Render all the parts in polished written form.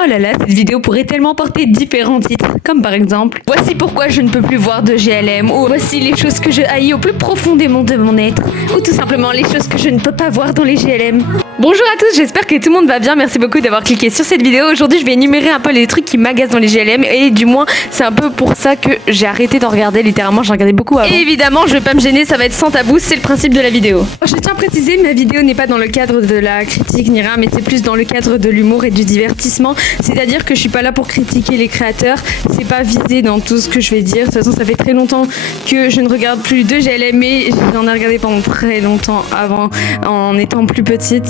Oh là là, cette vidéo pourrait tellement porter différents titres, comme par exemple « Voici pourquoi je ne peux plus voir de GLM » ou « Voici les choses que je haïs au plus profondément de mon être » ou tout simplement « Les choses que je ne peux pas voir dans les GLM ». Bonjour à tous, j'espère que tout le monde va bien, merci beaucoup d'avoir cliqué sur cette vidéo. Aujourd'hui je vais énumérer un peu les trucs qui m'agacent dans les GLM et du moins c'est un peu pour ça que j'ai arrêté d'en regarder, littéralement j'en regardais beaucoup avant. Et évidemment je vais pas me gêner, ça va être sans tabou, c'est le principe de la vidéo. Je tiens à préciser, ma vidéo n'est pas dans le cadre de la critique ni rien, mais c'est plus dans le cadre de l'humour et du divertissement. C'est-à-dire que je suis pas là pour critiquer les créateurs, c'est pas visé dans tout ce que je vais dire. De toute façon ça fait très longtemps que je ne regarde plus de GLM, mais j'en ai regardé pendant très longtemps avant, en étant plus petite.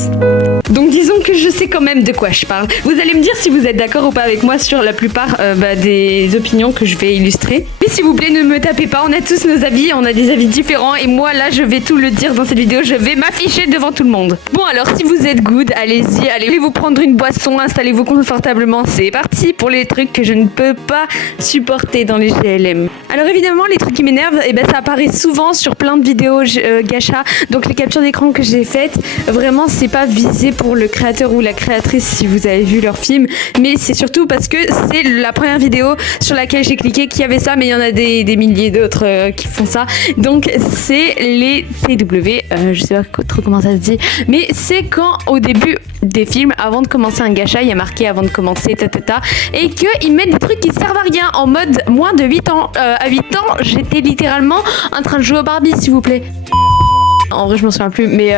Donc disons que je sais quand même de quoi je parle. Vous allez me dire si vous êtes d'accord ou pas avec moi sur la plupart des opinions que je vais illustrer. Mais s'il vous plaît ne me tapez pas, on a tous nos avis, on a des avis différents et moi là je vais tout le dire dans cette vidéo, je vais m'afficher devant tout le monde. Bon alors si vous êtes good, allez-y, allez vous prendre une boisson, installez-vous confortablement, c'est parti pour les trucs que je ne peux pas supporter dans les GLM. Alors évidemment les trucs qui m'énervent, ça apparaît souvent sur plein de vidéos gacha, donc les captures d'écran que j'ai faites, vraiment c'est pas visé pour le créateur ou la créatrice si vous avez vu leur film, mais c'est surtout parce que c'est la première vidéo sur laquelle j'ai cliqué qui avait ça, mais il y en a des milliers d'autres qui font ça. Donc c'est les TW, je sais pas trop comment ça se dit, mais c'est quand au début des films, avant de commencer un gacha, il y a marqué avant de commencer et qu'ils mettent des trucs qui servent à rien en mode moins de 8 ans. À 8 ans, j'étais littéralement en train de jouer au Barbie, s'il vous plaît. En vrai je m'en souviens plus mais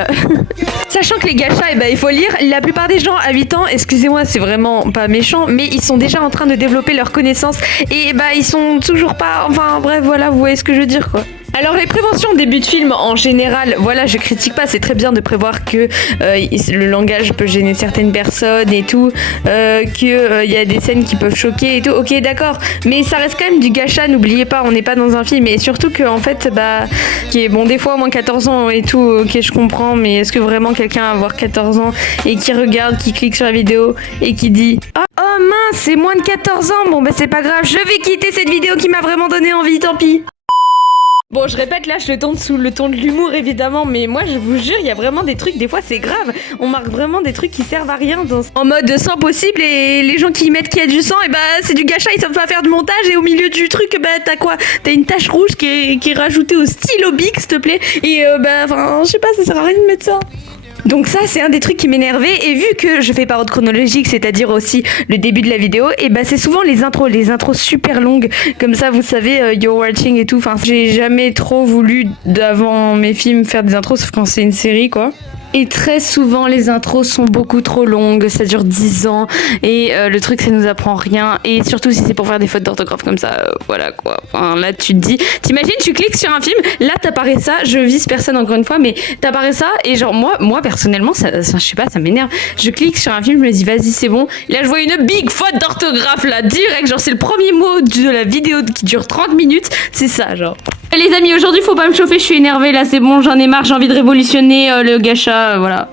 sachant que les gachas il faut lire, la plupart des gens à 8 ans, excusez-moi c'est vraiment pas méchant, mais ils sont déjà en train de développer leurs connaissances et ils sont toujours pas, enfin bref voilà, vous voyez ce que je veux dire quoi. Alors les préventions début de film en général, voilà je critique pas, c'est très bien de prévoir que le langage peut gêner certaines personnes et tout, que y a des scènes qui peuvent choquer et tout, ok d'accord, mais ça reste quand même du gacha, n'oubliez pas, on n'est pas dans un film et surtout que en fait qui est bon des fois au moins 14 ans et tout, ok je comprends, mais est-ce que vraiment quelqu'un va avoir 14 ans et qui regarde, qui clique sur la vidéo et qui dit oh mince c'est moins de 14 ans, bon c'est pas grave, je vais quitter cette vidéo qui m'a vraiment donné envie, tant pis. Bon, je répète, là, je le tourne sous le ton de l'humour, évidemment, mais moi, je vous jure, il y a vraiment des trucs, des fois, c'est grave. On marque vraiment des trucs qui servent à rien en mode sang possible, et les gens qui mettent qu'il y a du sang, c'est du gacha, ils savent pas faire du montage, et au milieu du truc, t'as quoi? T'as une tache rouge qui est rajoutée au stylo Bic, s'il te plaît, et je sais pas, ça sert à rien de mettre ça. Donc ça c'est un des trucs qui m'énervait et vu que je fais par ordre chronologique, c'est-à-dire aussi le début de la vidéo, c'est souvent les intros super longues comme ça, vous savez, you're watching et tout, enfin j'ai jamais trop voulu d'avant mes films faire des intros sauf quand c'est une série quoi. Et très souvent les intros sont beaucoup trop longues, ça dure 10 ans et le truc ça nous apprend rien et surtout si c'est pour faire des fautes d'orthographe comme ça, voilà quoi. Enfin là tu te dis, t'imagines tu cliques sur un film, là t'apparaît ça, je vise personne encore une fois mais t'apparaît ça et genre moi personnellement je sais pas, ça m'énerve. Je clique sur un film, je me dis vas-y c'est bon, là je vois une big faute d'orthographe là direct, genre c'est le premier mot de la vidéo qui dure 30 minutes, c'est ça genre. Et les amis aujourd'hui faut pas me chauffer, je suis énervée là, c'est bon, j'en ai marre, j'ai envie de révolutionner le gacha, voilà.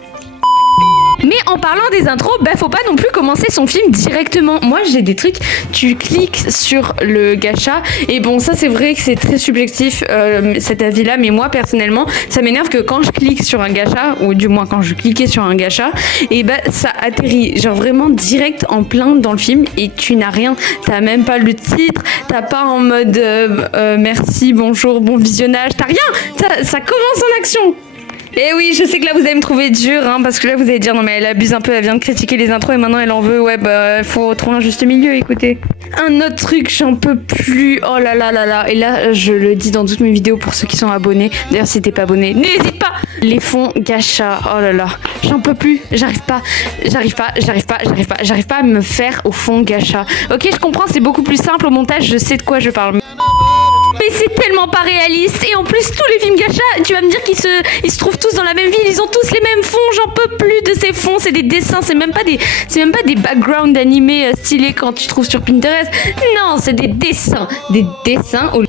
Mais en parlant des intros, faut pas non plus commencer son film directement. Moi j'ai des trucs, tu cliques sur le gacha et bon ça c'est vrai que c'est très subjectif cet avis là, mais moi personnellement ça m'énerve que quand je clique sur un gacha, ou du moins quand je cliquais sur un gacha, ça atterrit genre vraiment direct en plein dans le film et tu n'as rien, t'as même pas le titre, t'as pas en mode merci, bonjour, bon visionnage, t'as rien, ça commence en action. Et oui, je sais que là vous allez me trouver dur, parce que là vous allez dire non mais elle abuse un peu, elle vient de critiquer les intros et maintenant elle en veut, faut trouver un juste milieu, écoutez. Un autre truc, j'en peux plus, oh là là là là, et là je le dis dans toutes mes vidéos pour ceux qui sont abonnés, d'ailleurs si t'es pas abonné, n'hésite pas. Les fonds gacha, oh là là, j'en peux plus, j'arrive pas à me faire au fond gacha. Ok je comprends, c'est beaucoup plus simple au montage, je sais de quoi je parle. Mais c'est tellement pas réaliste et en plus tous les films gacha, tu vas me dire qu'ils se trouvent tous dans la même ville, ils ont tous les mêmes fonds, j'en peux plus de ces fonds, c'est des dessins, c'est même pas des backgrounds animés stylés quand tu trouves sur Pinterest. Non, c'est des dessins où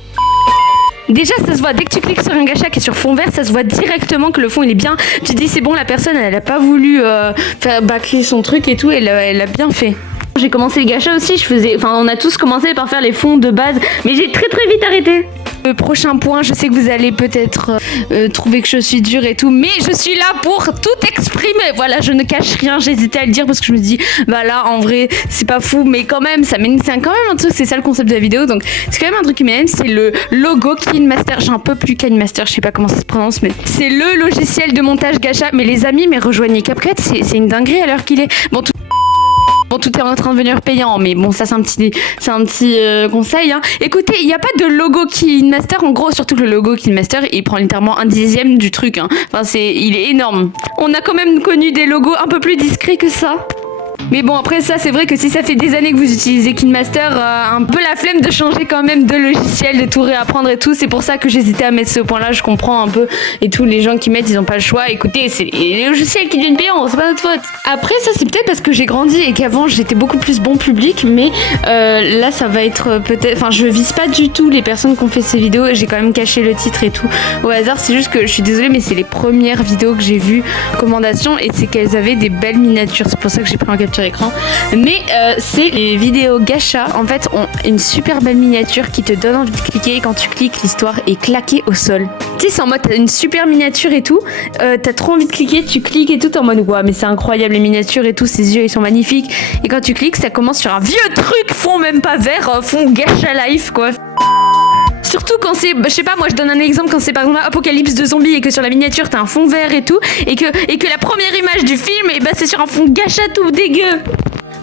déjà ça se voit, dès que tu cliques sur un gacha qui est sur fond vert, ça se voit directement que le fond il est bien, tu te dis c'est bon, la personne elle a pas voulu faire bâcler son truc et tout, elle a bien fait. J'ai commencé les gachas aussi, on a tous commencé par faire les fonds de base, mais j'ai très vite arrêté. Le prochain point, je sais que vous allez peut-être trouver que je suis dure et tout, mais je suis là pour tout exprimer. Voilà, je ne cache rien, j'hésitais à le dire parce que je me dis, bah là, en vrai, c'est pas fou, mais quand même, c'est quand même un truc, c'est ça le concept de la vidéo, donc c'est quand même un truc qui m'aime, c'est le logo KineMaster. J'ai un peu plus KineMaster, je sais pas comment ça se prononce, mais c'est le logiciel de montage gacha. Mais les amis, mais rejoignez CapCut, c'est une dinguerie à l'heure qu'il est. Bon, tout est en train de devenir payant, mais bon, ça c'est un petit conseil. Hein. Écoutez, il n'y a pas de logo KineMaster. En gros, surtout que le logo KineMaster, il prend littéralement 1/10 du truc. Hein. Enfin, il est énorme. On a quand même connu des logos un peu plus discrets que ça. Mais bon, après ça, c'est vrai que si ça fait des années que vous utilisez KineMaster, un peu la flemme de changer quand même de logiciel, de tout réapprendre et tout. C'est pour ça que j'hésitais à mettre ce point-là, je comprends un peu. Et tous les gens qui mettent, ils ont pas le choix. Écoutez, c'est les logiciels qui deviennent payants, c'est pas notre faute. Après ça, c'est peut-être parce que j'ai grandi et qu'avant, j'étais beaucoup plus bon public. Mais là, ça va être peut-être... Enfin, je vise pas du tout les personnes qui ont fait ces vidéos. J'ai quand même caché le titre et tout au hasard. C'est juste que je suis désolée, mais c'est les premières vidéos que j'ai vues, recommandations, et c'est qu'elles avaient des belles miniatures. C'est pour ça que j'ai pris en capture écran. Mais c'est les vidéos gacha en fait ont une super belle miniature qui te donne envie de cliquer, et quand tu cliques l'histoire est claquée au sol. Tu sais, c'est en mode t'as une super miniature et tout, t'as trop envie de cliquer, tu cliques et tout, t'es en mode ouais mais c'est incroyable les miniatures et tout, ses yeux ils sont magnifiques, et quand tu cliques ça commence sur un vieux truc fond même pas vert, fond gacha life quoi. Surtout quand c'est, je sais pas, moi je donne un exemple, quand c'est par exemple Apocalypse de zombies et que sur la miniature t'as un fond vert et tout, et que la première image du film, et bah c'est sur un fond gacha tout dégueu.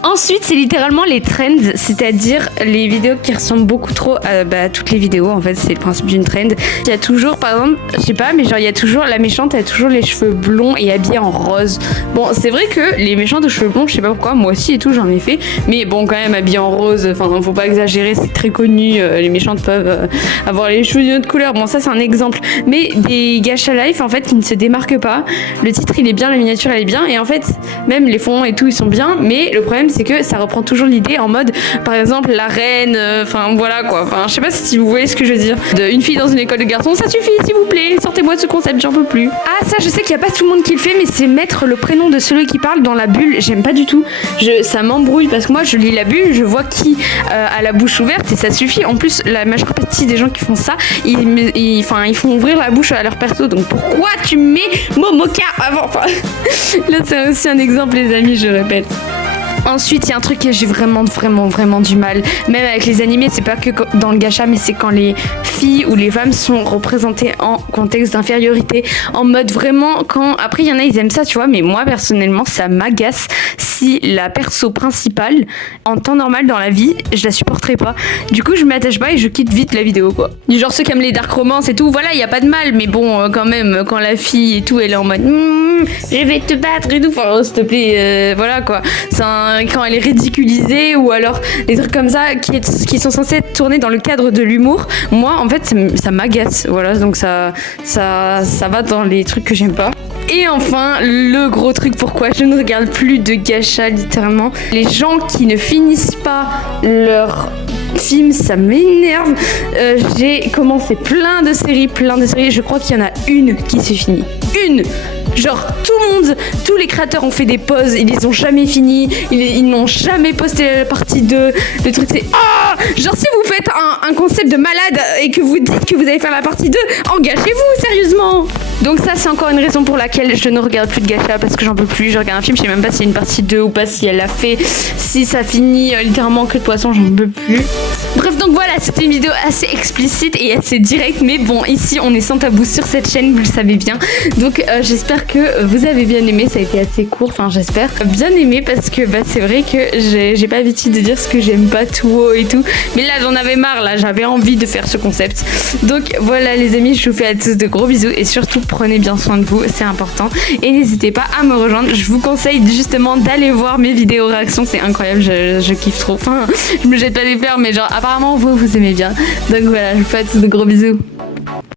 Ensuite, c'est littéralement les trends, c'est-à-dire les vidéos qui ressemblent beaucoup trop à toutes les vidéos. En fait, c'est le principe d'une trend. Il y a toujours, par exemple, je sais pas, mais genre il y a toujours la méchante, elle a toujours les cheveux blonds et habillée en rose. Bon, c'est vrai que les méchantes aux cheveux blonds, je sais pas pourquoi, moi aussi et tout, j'en ai fait. Mais bon, quand même habillée en rose, enfin, faut pas exagérer, c'est très connu. Les méchantes peuvent avoir les cheveux d'une autre couleur. Bon, ça c'est un exemple. Mais des gacha life, en fait, qui ne se démarquent pas. Le titre, il est bien, la miniature, elle est bien, et en fait, même les fonds et tout, ils sont bien. Mais le problème, c'est que ça reprend toujours l'idée en mode, par exemple, la reine, enfin voilà quoi. Enfin, je sais pas si vous voyez ce que je veux dire. Une fille dans une école de garçons, ça suffit, s'il vous plaît, sortez-moi de ce concept, j'en peux plus. Ah, ça, je sais qu'il y a pas tout le monde qui le fait, mais c'est mettre le prénom de celui qui parle dans la bulle. J'aime pas du tout. Ça m'embrouille parce que moi, je lis la bulle, je vois qui a la bouche ouverte et ça suffit. En plus, la majeure partie des gens qui font ça, ils font ouvrir la bouche à leur perso. Donc pourquoi tu mets Momoka avant? Enfin, là, c'est aussi un exemple, les amis, je répète. Ensuite, il y a un truc que j'ai vraiment du mal. Même avec les animés, c'est pas que dans le gacha, mais c'est quand les filles ou les femmes sont représentées en contexte d'infériorité. En mode vraiment, quand... Après, il y en a, ils aiment ça, tu vois, mais moi, personnellement, ça m'agace si la perso principale, en temps normal dans la vie, je la supporterai pas. Du coup, je m'attache pas et je quitte vite la vidéo, quoi. Du genre, ceux qui aiment les dark romance et tout, voilà, il y a pas de mal, mais bon, quand même, quand la fille et tout, elle est en mode je vais te battre et tout, enfin, s'il te plaît, voilà, quoi. C'est quand elle est ridiculisée, ou alors des trucs comme ça qui sont censés être tournés dans le cadre de l'humour, moi en fait ça m'agace, voilà, donc ça va dans les trucs que j'aime pas. Et enfin, le gros truc pourquoi je ne regarde plus de gacha, littéralement, les gens qui ne finissent pas leur film, ça m'énerve. J'ai commencé plein de séries, je crois qu'il y en a une qui se finit. Une! Genre tout le monde, tous les créateurs ont fait des pauses, ils les ont jamais finis, ils n'ont jamais posté la partie 2. Le truc c'est genre si vous faites un concept de malade et que vous dites que vous allez faire la partie 2, engagez-vous sérieusement. Donc ça c'est encore une raison pour laquelle je ne regarde plus de gacha, parce que j'en peux plus. Je regarde un film, je sais même pas s'il y a une partie 2 ou pas, si elle l'a fait, si ça finit littéralement que de poisson, j'en peux plus. Bref, donc voilà, c'était une vidéo assez explicite et assez directe, mais bon, ici on est sans tabou sur cette chaîne, vous le savez bien. Donc j'espère que vous avez bien aimé, ça a été assez court, enfin j'espère bien aimé, parce que c'est vrai que j'ai pas l'habitude de dire ce que j'aime pas tout haut et tout, mais là j'en avais marre, là j'avais envie de faire ce concept. Donc voilà les amis, je vous fais à tous de gros bisous et surtout prenez bien soin de vous, c'est important, et n'hésitez pas à me rejoindre. Je vous conseille justement d'aller voir mes vidéos réactions, c'est incroyable, je kiffe trop. Enfin, je me jette pas des fleurs, mais genre apparemment vous aimez bien. Donc voilà, je vous fais à tous de gros bisous.